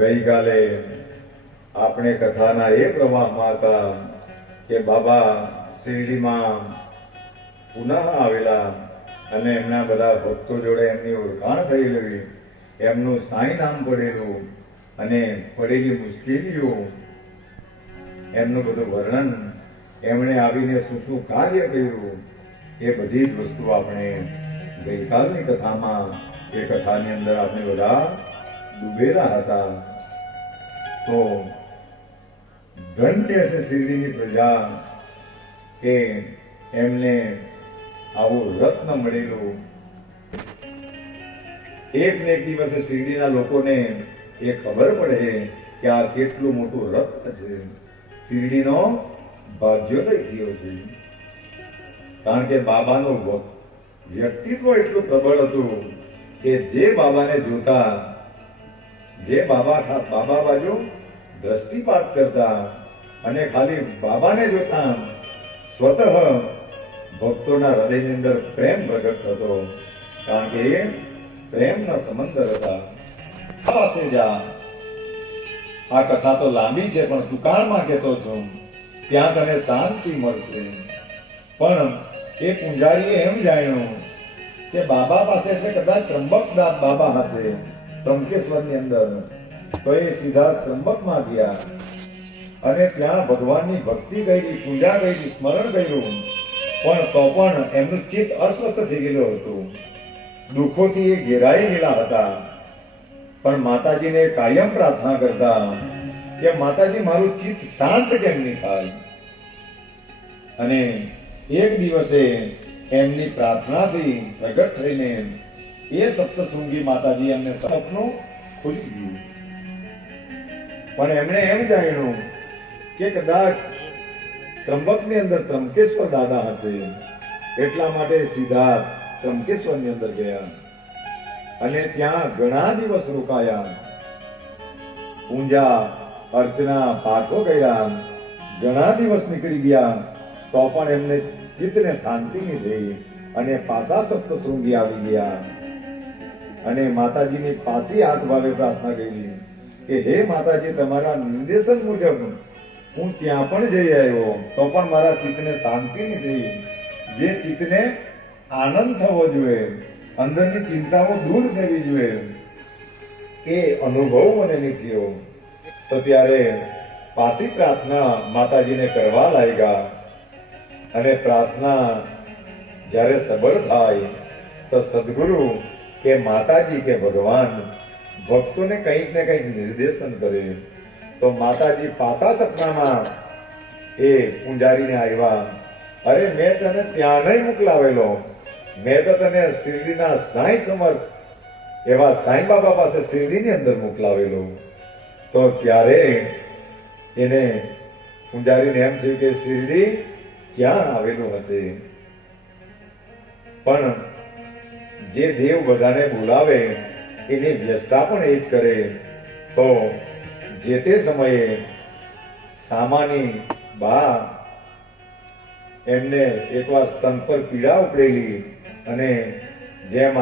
ગઈકાલે આપણે કથાના એ પ્રવાહમાં હતા કે બાબા શિરડીમાં પુનઃ આવેલા અને એમના બધા ભક્તો જોડે એમની ઓળખાણ થયેલી, એમનું સાંઈ નામ પડેલું અને પડેલી મુશ્કેલીઓ, એમનું બધું વર્ણન, એમણે આવીને શું શું કાર્ય કર્યું, એ બધી જ વસ્તુ આપણે ગઈકાલની કથામાં, એ કથાની અંદર આપણે બધા ડૂબેલા હતા. તો ધન્ય છે શિરડીની પ્રજા કે એમને આવું રત્ન મળેલું. એક ને એક દિવસે શિરડીના લોકોને એ ખબર પડે કે આ કેટલું મોટું રત્ન છે, શિરડીનો ભાગ્યોદય થયો છે. કારણ કે બાબાનું વ્યક્તિત્વ એટલું પ્રબળ હતું કે જે બાબાને જોતા, જે બાબા બાજુ દ્રષ્ટિપાત કરતા અને ખાલી બાબાને જોતા સ્વતઃ ભક્તોના હૃદયની અંદર પ્રેમ પ્રગટ થતો. કારણ કે એ પ્રેમના સમંદર હતા. પાસે જા, આ કથા તો લાંબી છે પણ દુકાળમાં કહેતો છું, ત્યાં તને શાંતિ મળશે. પણ એ પૂંજારીએ એમ જાણ્યું કે બાબા પાસે એટલે કદાચ ત્રંબકદાસ બાબા હશે ત્રંબકેશ્વરની અંદર. તો એ સીધા ત્રંબકમાં ગયા અને ત્યાં ભગવાનની ભક્તિ કરી, પૂજા કરી, સ્મરણ કર્યું. પણ તો પણ એમનું ચિત્ત અસ્વસ્થ થઈ ગયેલું હતું, દુઃખોથી એ ઘેરાઈ ગયેલા હતા. પણ માતાજીને કાયમ પ્રાર્થના કરતા કે માતાજી મારું ચિત્ત શાંત કેમ નહીં થાય. અને એક દિવસે એમની પ્રાર્થનાથી પ્રગટ થઈને એ સપ્તશૃંગી માતાજી એમને સપનું ખુલી ગયું. પણ એમણે એમ જાણ્યું કે કદાચ ત્રંબકની અંદર ત્રંબકેશ્વર દાદા હશે, એટલા માટે સીધા ત્રંબકેશ્વરની અંદર ગયા અને ત્યાં ઘણા દિવસ રોકાયા. પૂજા અર્ચના પાઠો કર્યા, ઘણા દિવસ નીકળી ગયા. તો પણ એમને ચિત્તને શાંતિ નહીં થઈ અને પાછા સપ્તશૃંગી આવી ગયા અને માતાજીની પાછી હાથ ભાવે પ્રાર્થના કરી કે હે માતાજી, તમારા નિર્દેશન મુજબ હું ત્યાં પણ જઈ આવ્યો, તો પણ મારા ચિત્તને શાંતિ નહીં થઈ. જે ચિત્તને આનંદ થવો જોઈએ, અંદરની ચિંતાઓ દૂર થવી જોઈએ, એ અનુભવ મને નહીં થયો. તો ત્યારે પાછી પ્રાર્થના માતાજીને કરવા લાગ્યા અને પ્રાર્થના જ્યારે સબળ થાય તો સદગુરુ કે માતાજી કે ભગવાન ભક્તોને કંઈક ને કંઈક નિર્દેશન કરે. તો માતાજી પાછા સપનામાં એ પૂંજારીને આવ્યા. અરે મેં તને ત્યાં નહીં મોકલાવેલો, મેં તો તને શિરડીના સાંઈ સમર્થ એવા સાંઈ બાબા પાસે શિરડીની અંદર મોકલાવેલો. તો ત્યારે એને પૂંજારીને એમ થયું કે શિરડી ક્યાં આવેલું હશે. પણ જે દેવ બધાને બોલાવે એની વ્યસ્તા પણ એ જ કરે. તો જે તે સમયે સામાની બા એમને એકવાર સ્તન પર પીડા ઉપડેલી અને જેમ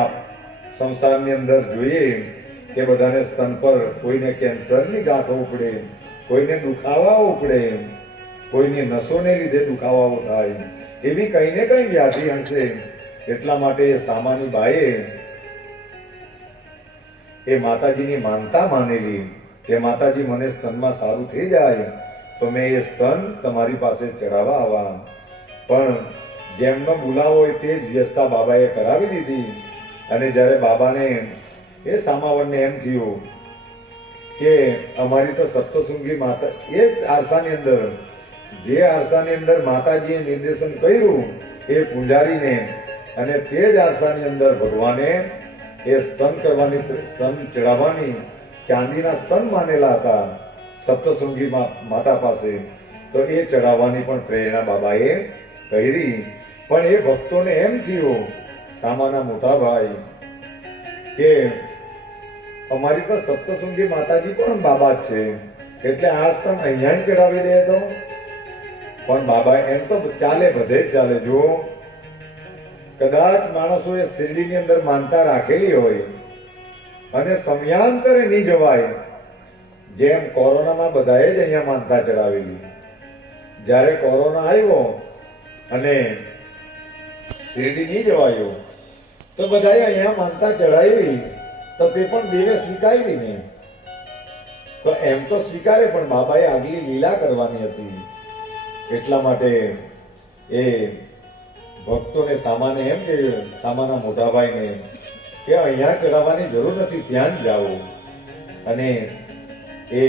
સંસારની અંદર જોઈએ કે બધાને સ્તન પર કોઈને કેન્સરની ગાંઠો ઉપડે, કોઈને દુખાવાઓ ઉપડે, કોઈને નસોને લીધે દુખાવાઓ થાય, એવી કઈ ને કઈ વ્યાધિ હશે. એટલા માટે સામાની બાએ એ માતાજીની માનતા માનેલી કે માતાજી મને સ્તનમાં સારું થઈ જાય તો મેં એ સ્તન તમારી પાસે ચડાવવા આવા. પણ જેમનો બોલાવો હોય તે જ વ્યસ્તા બાબાએ કરાવી દીધી. અને જ્યારે બાબાને એ સામાવનને એમ થયું કે અમારી તો સપ્તશૃંગી માતા એ જ આરસાની અંદર, જે આરસાની અંદર માતાજીએ નિર્દેશન કર્યું એ પૂજારીને, અને તે જ આરસાની અંદર ભગવાને એ સ્તન કરવાની, સ્તન ચડાવવાની ચાંદીના સ્તન માનેલા હતા સપ્તશૃંગી માતા પાસે, તો એ ચડાવવાની પણ પ્રેરણા બાબાએ કરી. પણ એ ભક્તોને એમ થયું, સામાના મોટા ભાઈ, કે અમારી તો સપ્તશૃંગી માતાજી પણ બાબા જ છે, એટલે આ સ્તન અહીંયા જ ચડાવી દે તો. પણ બાબા એમ તો ચાલે, બધે જ ચાલે. જો કદાચ માણસોએ શિરડીની અંદર માનતા રાખેલી હોય અને સમયાંતરે નહીં જવાય, જેમ કોરોનામાં બધાએ જ અહીંયા માનતા ચડાવેલી. જ્યારે કોરોના આવ્યો અને શિરડી નહીં જવાયો તો બધાએ અહીંયા માનતા ચડાવી, તો તે પણ દેવે સ્વીકારી ને. તો એમ તો સ્વીકારે, પણ બાબાએ આગલી લીલા કરવાની હતી. એટલા માટે એ ભક્તોને સામાને એમ કે સામાના મોટા ભાઈને કે અહીંયા ચડાવવાની જરૂર નથી, ત્યાં જ જાઓ. અને એ